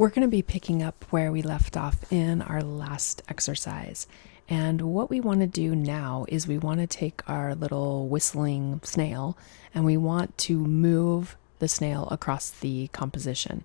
We're going to be picking up where we left off in our last exercise. And what we want to do now is we want to take our little whistling snail and we want to move the snail across the composition.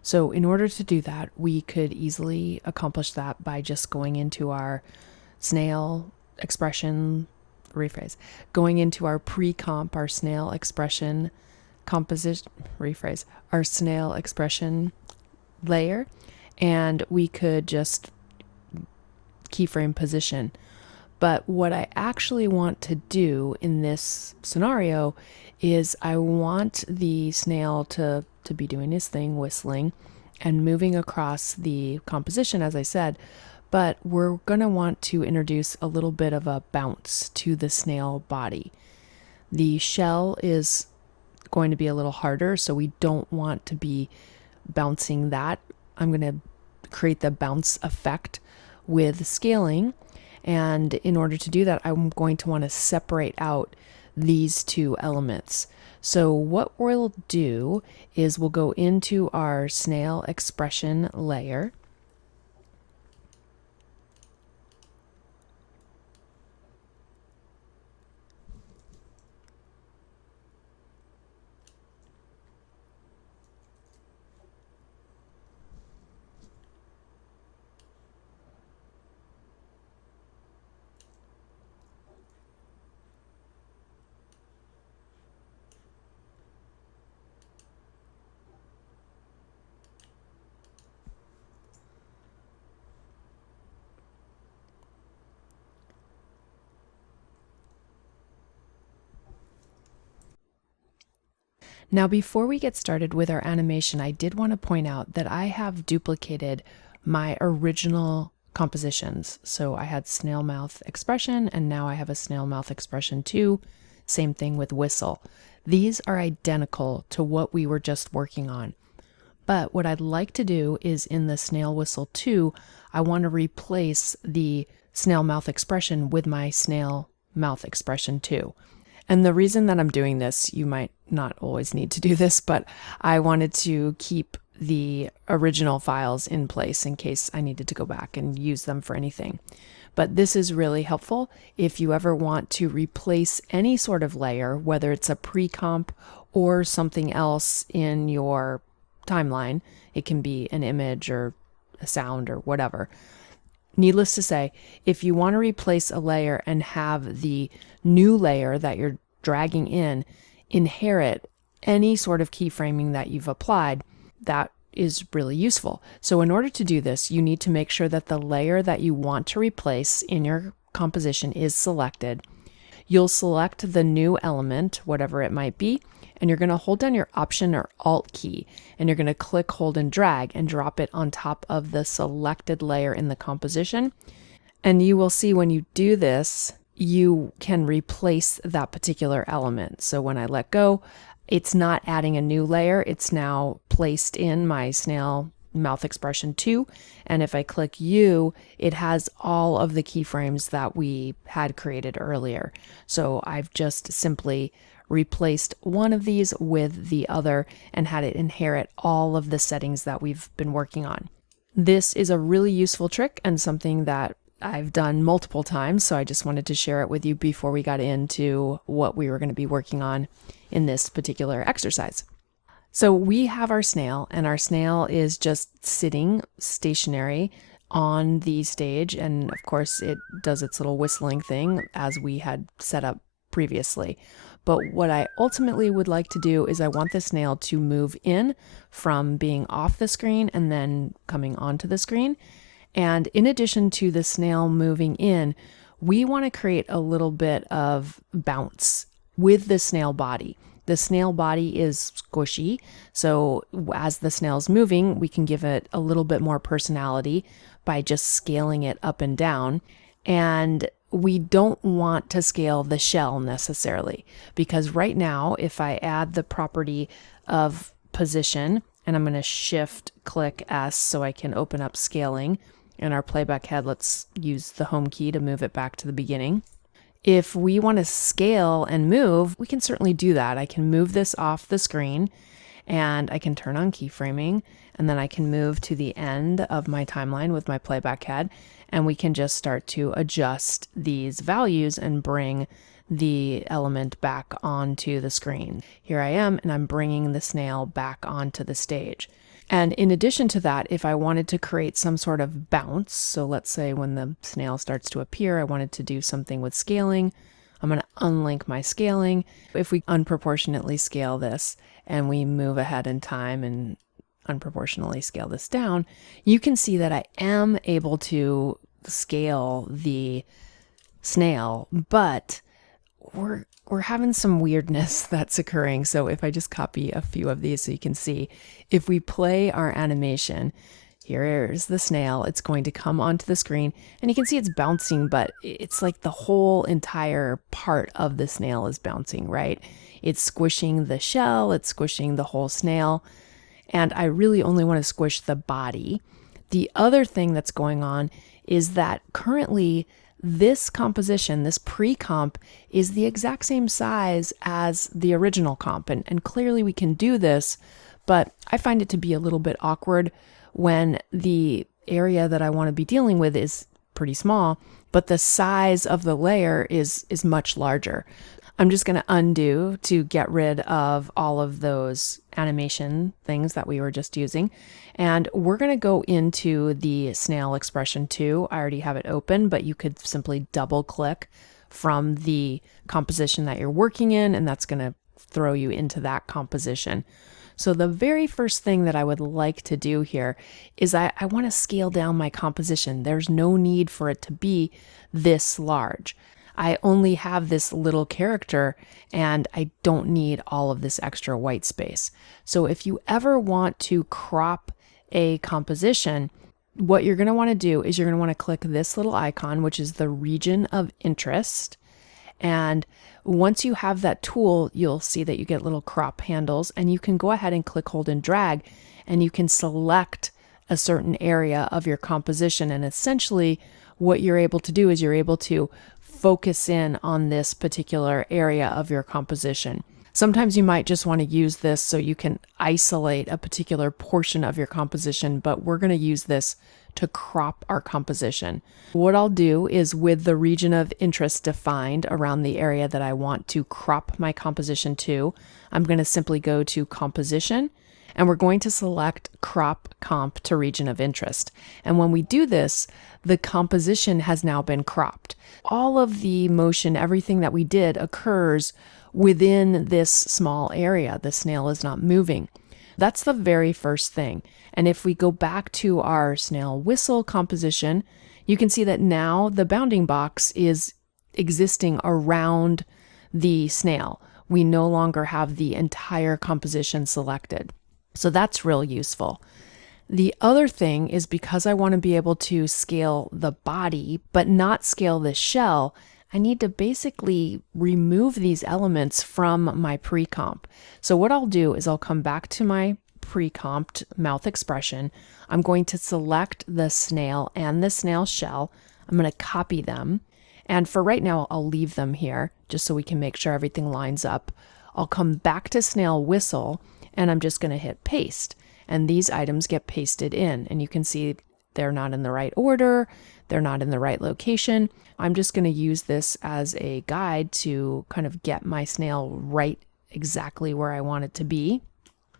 So in order to do that, we could easily accomplish that by just going into our snail expression, going into our pre-comp, our snail expression composition, our snail expression layer, and we could just keyframe position. But what I actually want to do in this scenario is I want the snail to be doing his thing, whistling and moving across the composition, as I said, but we're going to want to introduce a little bit of a bounce to the snail body. The shell is going to be a little harder, so we don't want to be bouncing that. I'm going to create the bounce effect with scaling, and in order to do that, I'm going to want to separate out these two elements. So what we'll do is we'll go into our snail expression layer. Now, before we get started with our animation, I did want to point out that I have duplicated my original compositions. So I had snail mouth expression, and now I have a snail mouth expression 2. Same thing with whistle. These are identical to what we were just working on. But what I'd like to do is in the snail whistle 2, I want to replace the snail mouth expression with my snail mouth expression 2. And the reason that I'm doing this, you might not always need to do this, but I wanted to keep the original files in place in case I needed to go back and use them for anything. But this is really helpful if you ever want to replace any sort of layer, whether it's a pre-comp or something else in your timeline. It can be an image or a sound or whatever. Needless to say, if you want to replace a layer and have the new layer that you're dragging in inherit any sort of keyframing that you've applied, that is really useful. So in order to do this, you need to make sure that the layer that you want to replace in your composition is selected. You'll select the new element, whatever it might be, and you're going to hold down your Option or Alt key, and you're going to click, hold, and drag and drop it on top of the selected layer in the composition. And you will see when you do this, you can replace that particular element. So when I let go, it's not adding a new layer. It's now placed in my snail mouth expression 2. And if I click U, it has all of the keyframes that we had created earlier. So I've just simply replaced one of these with the other and had it inherit all of the settings that we've been working on. This is a really useful trick and something that I've done multiple times, so I just wanted to share it with you before we got into what we were going to be working on in this particular exercise. So we have our snail, and our snail is just sitting stationary on the stage, and of course it does its little whistling thing as we had set up previously. But what I ultimately would like to do is I want the snail to move in from being off the screen and then coming onto the screen. And in addition to the snail moving in, we want to create a little bit of bounce with the snail body. The snail body is squishy, so as the snail's moving, we can give it a little bit more personality by just scaling it up and down. And we don't want to scale the shell necessarily, because right now, if I add the property of position, and I'm going to shift click S so I can open up scaling, and our playback head, let's use the home key to move it back to the beginning. If we want to scale and move, we can certainly do that. I can move this off the screen and I can turn on keyframing, and then I can move to the end of my timeline with my playback head, and we can just start to adjust these values and bring the element back onto the screen. Here I am, and I'm bringing the snail back onto the stage. And in addition to that, if I wanted to create some sort of bounce, so let's say when the snail starts to appear, I wanted to do something with scaling, I'm going to unlink my scaling. If we unproportionately scale this and we move ahead in time and unproportionately scale this down, you can see that I am able to scale the snail, but we're having some weirdness that's occurring. So if I just copy a few of these so you can see, if we play our animation, here's the snail, it's going to come onto the screen and you can see it's bouncing, but it's like the whole entire part of the snail is bouncing, right? It's squishing the shell, it's squishing the whole snail, and I really only want to squish the body. The other thing that's going on is that currently this composition, this pre-comp, is the exact same size as the original comp. And clearly we can do this, but I find it to be a little bit awkward when the area that I want to be dealing with is pretty small, but the size of the layer is much larger. I'm just going to undo to get rid of all of those animation things that we were just using. And we're going to go into the snail expression too. I already have it open, but you could simply double click from the composition that you're working in, and that's going to throw you into that composition. So the very first thing that I would like to do here is I want to scale down my composition. There's no need for it to be this large. I only have this little character and I don't need all of this extra white space. So if you ever want to crop a composition, what you're going to want to do is you're going to want to click this little icon, which is the region of interest. And once you have that tool, you'll see that you get little crop handles, and you can go ahead and click, hold, and drag, and you can select a certain area of your composition. And essentially what you're able to do is you're able to focus in on this particular area of your composition. Sometimes you might just want to use this so you can isolate a particular portion of your composition, but we're going to use this to crop our composition. What I'll do is, with the region of interest defined around the area that I want to crop my composition to, I'm going to simply go to Composition, and we're going to select Crop Comp to Region of Interest. And when we do this, the composition has now been cropped. All of the motion, everything that we did, occurs within this small area. The snail is not moving. That's the very first thing. And if we go back to our snail whistle composition, you can see that now the bounding box is existing around the snail. We no longer have the entire composition selected. So that's real useful. The other thing is, because I want to be able to scale the body but not scale the shell, I need to basically remove these elements from my pre-comp. So what I'll do is I'll come back to my pre-comped mouth expression. I'm going to select the snail and the snail shell. I'm going to copy them. And for right now, I'll leave them here just so we can make sure everything lines up. I'll come back to snail whistle, and I'm just going to hit paste. And these items get pasted in, and you can see they're not in the right order, they're not in the right location. I'm just going to use this as a guide to kind of get my snail right exactly where I want it to be.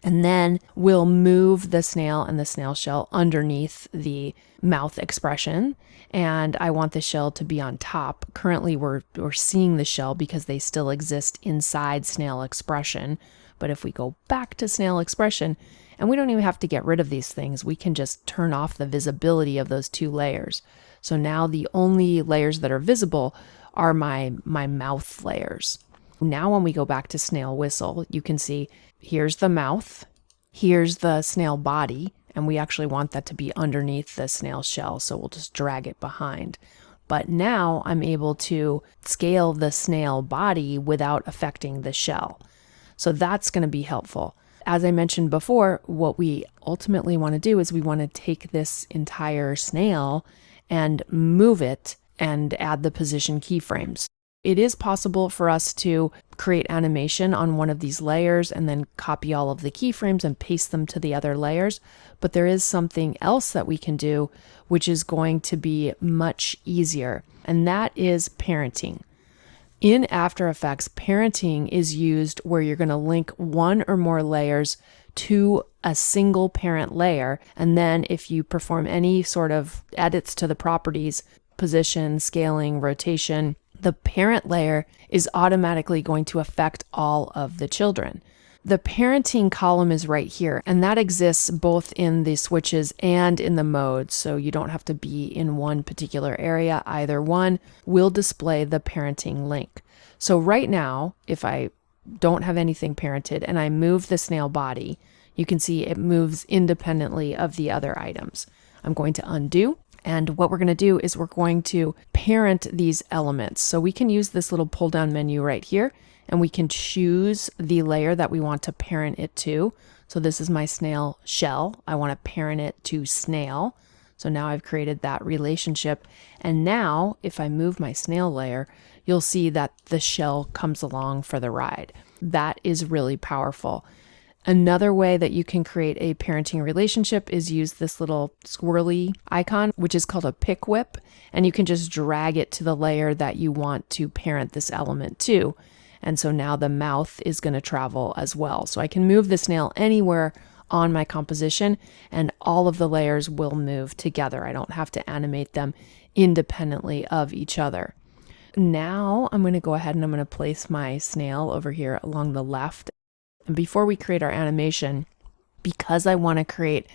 And then we'll move the snail and the snail shell underneath the mouth expression, and I want the shell to be on top. Currently we're seeing the shell because they still exist inside snail expression. But if we go back to snail expression, and we don't even have to get rid of these things, we can just turn off the visibility of those two layers. So now the only layers that are visible are my mouth layers. Now when we go back to snail whistle, you can see here's the mouth, here's the snail body, and we actually want that to be underneath the snail shell, so we'll just drag it behind. But now I'm able to scale the snail body without affecting the shell. So that's going to be helpful. As I mentioned before, what we ultimately want to do is we want to take this entire snail and move it and add the position keyframes. It is possible for us to create animation on one of these layers and then copy all of the keyframes and paste them to the other layers. But there is something else that we can do, which is going to be much easier, and that is parenting. In After Effects, parenting is used where you're going to link one or more layers to a single parent layer. And then if you perform any sort of edits to the properties, position, scaling, rotation, the parent layer is automatically going to affect all of the children. The parenting column is right here, and that exists both in the switches and in the modes, so you don't have to be in one particular area. Either one will display the parenting link. So right now, if I don't have anything parented and I move the snail body, you can see it moves independently of the other items. I'm going to undo. And what we're going to do is we're going to parent these elements. So we can use this little pull down menu right here, and we can choose the layer that we want to parent it to. So this is my snail shell. I want to parent it to snail. So now I've created that relationship. And now if I move my snail layer, you'll see that the shell comes along for the ride. That is really powerful. Another way that you can create a parenting relationship is use this little swirly icon, which is called a pick whip, and you can just drag it to the layer that you want to parent this element to. And so now the mouth is going to travel as well. So I can move the snail anywhere on my composition and all of the layers will move together. I don't have to animate them independently of each other. Now I'm going to go ahead and I'm going to place my snail over here along the left. And before we create our animation, because I want to create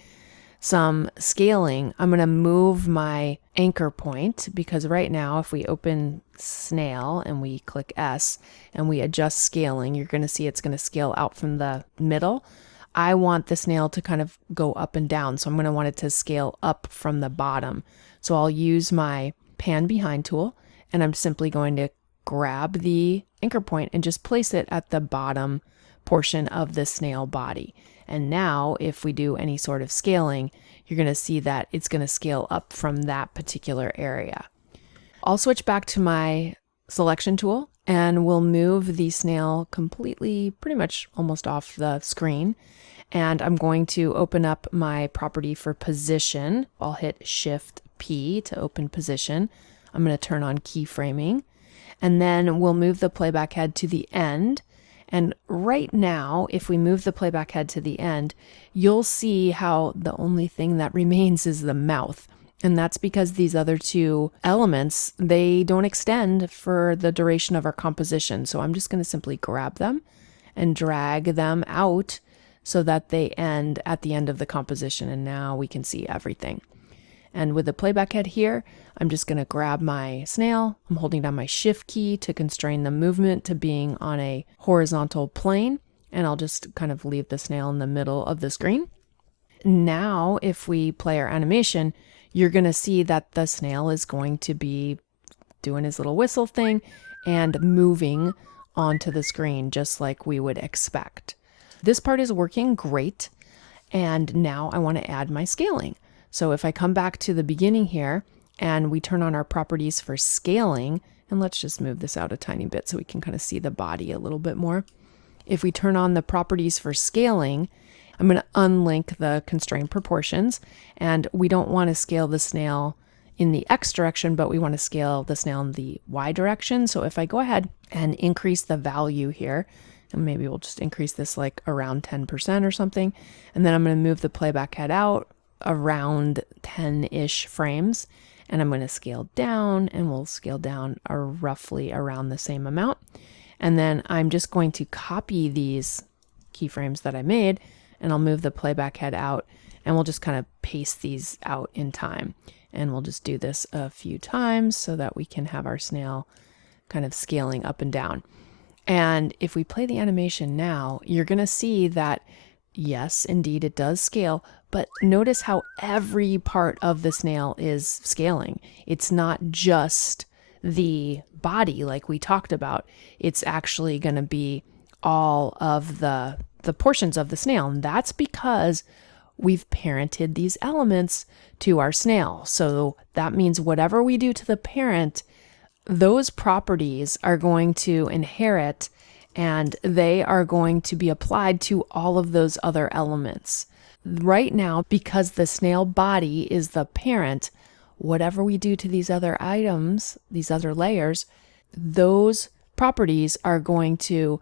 some scaling, I'm going to move my anchor point, because right now if we open snail and we click S and we adjust scaling, you're going to see it's going to scale out from the middle. I want the snail to kind of go up and down, so I'm going to want it to scale up from the bottom. So I'll use my pan behind tool and I'm simply going to grab the anchor point and just place it at the bottom portion of the snail body. And now if we do any sort of scaling, you're going to see that it's going to scale up from that particular area. I'll switch back to my selection tool and we'll move the snail completely, pretty much almost off the screen. And I'm going to open up my property for position. I'll hit Shift P to open position. I'm going to turn on keyframing, and then we'll move the playback head to the end. And right now, if we move the playback head to the end, you'll see how the only thing that remains is the mouth. And that's because these other two elements, they don't extend for the duration of our composition. So I'm just going to simply grab them and drag them out so that they end at the end of the composition. And now we can see everything. And with the playback head here, I'm just going to grab my snail. I'm holding down my shift key to constrain the movement to being on a horizontal plane. And I'll just kind of leave the snail in the middle of the screen. Now, if we play our animation, you're going to see that the snail is going to be doing his little whistle thing and moving onto the screen just like we would expect. This part is working great. And now I want to add my scaling. So if I come back to the beginning here and we turn on our properties for scaling, and let's just move this out a tiny bit so we can kind of see the body a little bit more. If we turn on the properties for scaling, I'm going to unlink the constrained proportions, and we don't want to scale the snail in the X direction, but we want to scale the snail in the Y direction. So if I go ahead and increase the value here, and maybe we'll just increase this like around 10% or something, and then I'm going to move the playback head out around 10-ish frames, and I'm going to scale down, and we'll scale down roughly around the same amount. And then I'm just going to copy these keyframes that I made, and I'll move the playback head out, and we'll just kind of paste these out in time. And we'll just do this a few times so that we can have our snail kind of scaling up and down. And if we play the animation now, you're going to see that yes, indeed, it does scale, but notice how every part of the snail is scaling. It's not just the body like we talked about. It's actually going to be all of the portions of the snail. And that's because we've parented these elements to our snail. So that means whatever we do to the parent, those properties are going to inherit and they are going to be applied to all of those other elements. Right now, because the snail body is the parent, whatever we do to these other items, these other layers, those properties are going to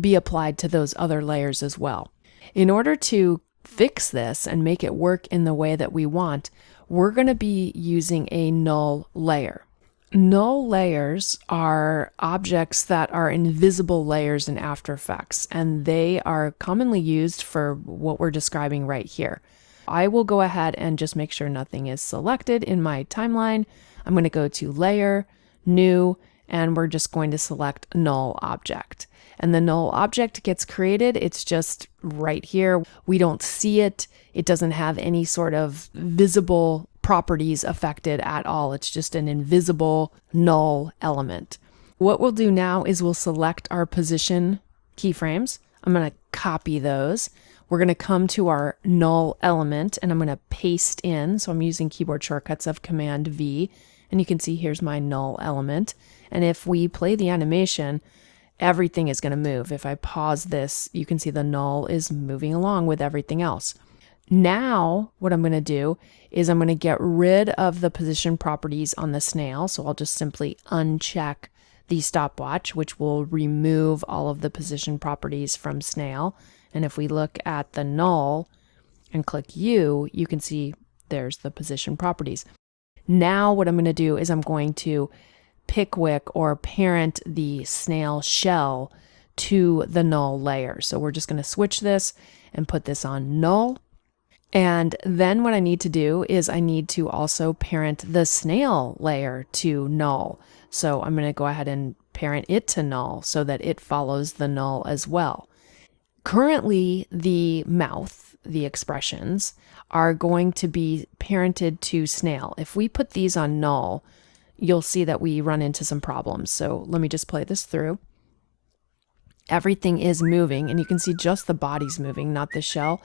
be applied to those other layers as well. In order to fix this and make it work in the way that we want, we're going to be using a null layer. Null layers are objects that are invisible layers in After Effects, and they are commonly used for what we're describing right here. I will go ahead and just make sure nothing is selected in my timeline. I'm going to go to Layer, New, and we're just going to select Null Object. And the null object gets created. It's just right here. We don't see it. It doesn't have any sort of visible properties affected at all. It's just an invisible null element. What we'll do now is we'll select our position keyframes. I'm going to copy those. We're going to come to our null element and I'm going to paste in. So I'm using keyboard shortcuts of Command V, and you can see here's my null element. And if we play the animation, everything is going to move. If I pause this, you can see the null is moving along with everything else. Now, what I'm going to do is I'm going to get rid of the position properties on the snail. So I'll just simply uncheck the stopwatch, which will remove all of the position properties from snail. And if we look at the null and click U, you can see there's the position properties. Now what I'm going to do is I'm going to pickwick or parent the snail shell to the null layer. So we're just going to switch this and put this on null. And then what I need to do is I need to also parent the snail layer to null. So I'm going to go ahead and parent it to null so that it follows the null as well. Currently, the mouth, the expressions, are going to be parented to snail. If we put these on null, you'll see that we run into some problems. So let me just play this through. Everything is moving, and you can see just the body's moving, not the shell,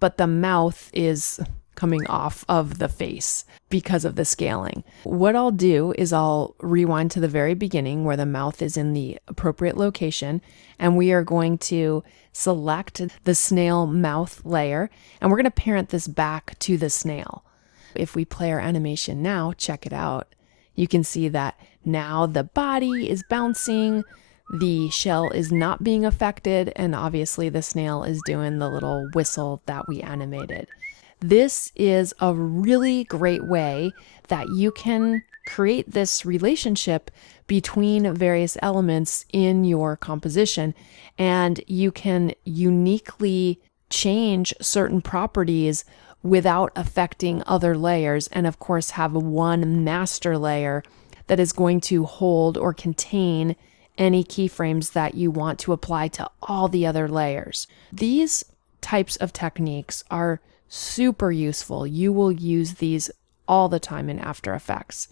but the mouth is coming off of the face because of the scaling. What I'll do is I'll rewind to the very beginning where the mouth is in the appropriate location, and we are going to select the snail mouth layer, and we're going to parent this back to the snail. If we play our animation now, check it out. You can see that now the body is bouncing, the shell is not being affected, and obviously the snail is doing the little whistle that we animated. This is a really great way that you can create this relationship between various elements in your composition, and you can uniquely change certain properties without affecting other layers, and of course have one master layer that is going to hold or contain any keyframes that you want to apply to all the other layers. These types of techniques are super useful. You will use these all the time in After Effects.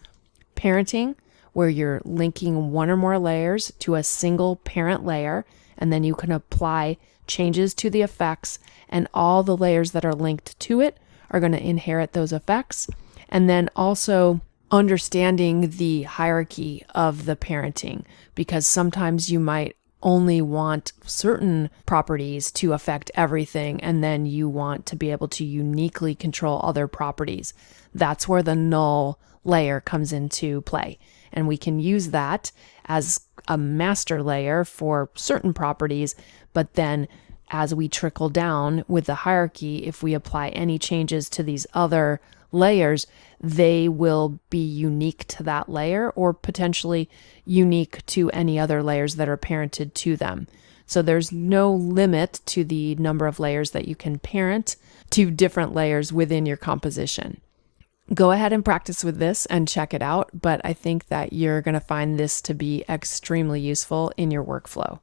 Parenting, where you're linking one or more layers to a single parent layer, and then you can apply changes to the effects, and all the layers that are linked to it are going to inherit those effects. And then also understanding the hierarchy of the parenting, because sometimes you might only want certain properties to affect everything, and then you want to be able to uniquely control other properties. That's where the null layer comes into play. And we can use that as a master layer for certain properties, but then as we trickle down with the hierarchy, if we apply any changes to these other layers, they will be unique to that layer or potentially unique to any other layers that are parented to them. So there's no limit to the number of layers that you can parent to different layers within your composition. Go ahead and practice with this and check it out, but I think that you're going to find this to be extremely useful in your workflow.